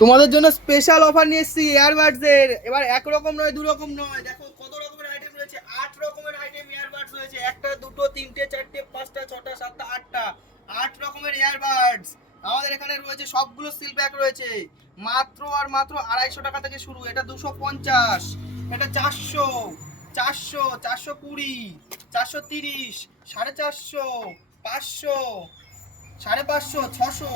তোমাদের জন্য special offer নিয়ে এসেছি এয়ারবাডস এর। এবার একরকম নয় দু রকম নয়, দেখো কত রকমের আইটেম রয়েছে। 8 রকমের আইটেম এয়ারবাডস রয়েছে। একটা দুটো তিনটে চারটে পাঁচটা ছটা সাতটা আটটা 8 রকমের এয়ারবাডস আমাদের এখানে রয়েছে। সবগুলো সিল প্যাক রয়েছে। মাত্র আর মাত্র 250 টাকা থেকে শুরু। এটা 250, এটা 400, 400, 420, 430, 450, 500, 550, 600,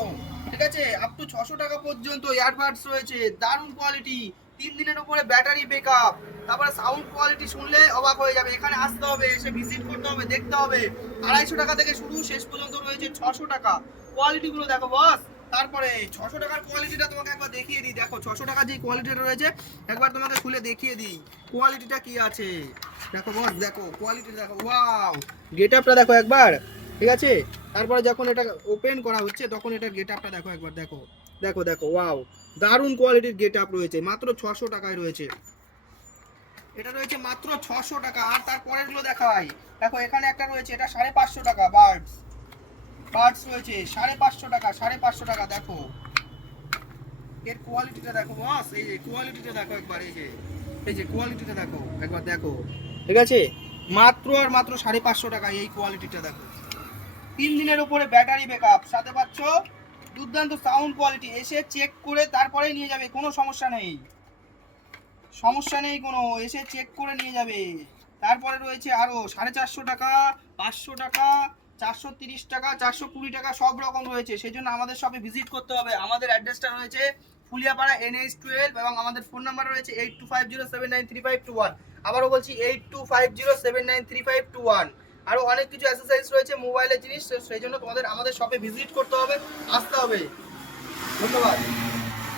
ঠিক আছে, আপ টু 600 টাকা পর্যন্ত ইয়ারবাডস রয়েছে। দারুণ কোয়ালিটি, 3 দিনের উপরে ব্যাটারি ব্যাকআপ। তারপরে সাউন্ড কোয়ালিটি শুনলে অবাক হয়ে যাবে। এখানে আসতে হবে, এসে ভিজিট করতে হবে, দেখতে হবে। 250 টাকা থেকে শুরু, শেষ পর্যন্ত রয়েছে 600 টাকা। কোয়ালিটিগুলো দেখো বস। তারপরে 600 টাকার কোয়ালিটিটা তোমাকে একবার দেখিয়ে দিই। দেখো 600 টাকার যে কোয়ালিটিটা রয়েছে একবার তোমাকে খুলে দেখিয়ে দিই কোয়ালিটিটা কি আছে। দেখো বস, দেখো কোয়ালিটি দেখো, ওয়াও, গেট আপটা দেখো একবার, ঠিক আছে। তারপরে যখন এটা ওপেন করা হচ্ছে তখন এটা গেট আপটা দেখো একবার, দেখো দেখো দেখো, ওয়াও, দারুণ কোয়ালিটির গেট আপ রয়েছে। মাত্র 600 টাকায় রয়েছে। এটা রয়েছে মাত্র 600 টাকা। আর তারপরের গুলো দেখাই। দেখো এখানে একটা রয়েছে, এটা 550 টাকা। বার্ডস, বার্ডস রয়েছে 550 টাকা, 550 টাকা। দেখো এর কোয়ালিটিটা দেখো বস, এই যে কোয়ালিটিটা দেখো একবার, এই যে কোয়ালিটিটা দেখো একবার, দেখো, ঠিক আছে। মাত্র আর মাত্র 550 টাকা এই কোয়ালিটিটা দেখো। 3 দিনের উপরে ব্যাটারি ব্যাকআপ, সাথে পাচ্ছ দুর্দান্ত সাউন্ড কোয়ালিটি। এসে চেক করে তারপরে নিয়ে যাবে, কোনো সমস্যা নেই, সমস্যা নেই কোনো, এসে চেক করে নিয়ে যাবে। তারপরে রয়েছে আরো 450 টাকা, 500 টাকা, 430 টাকা, 420 টাকা, সব রকম রয়েছে। সেই জন্য আমাদের শপে ভিজিট করতে হবে। আমাদের অ্যাড্রেসটা রয়েছে ফুলিয়াপাড়া NH12 এবং আমাদের ফোন নাম্বার রয়েছে 8250793521। আবারও বলছি 8250793521। আরো অনেক কিছু অ্যাক্সেসরিজ রয়েছে, মোবাইলের জিনিস। সেই জন্য তোমাদের আমাদের শপে ভিজিট করতে হবে, আসতে হবে। ধন্যবাদ।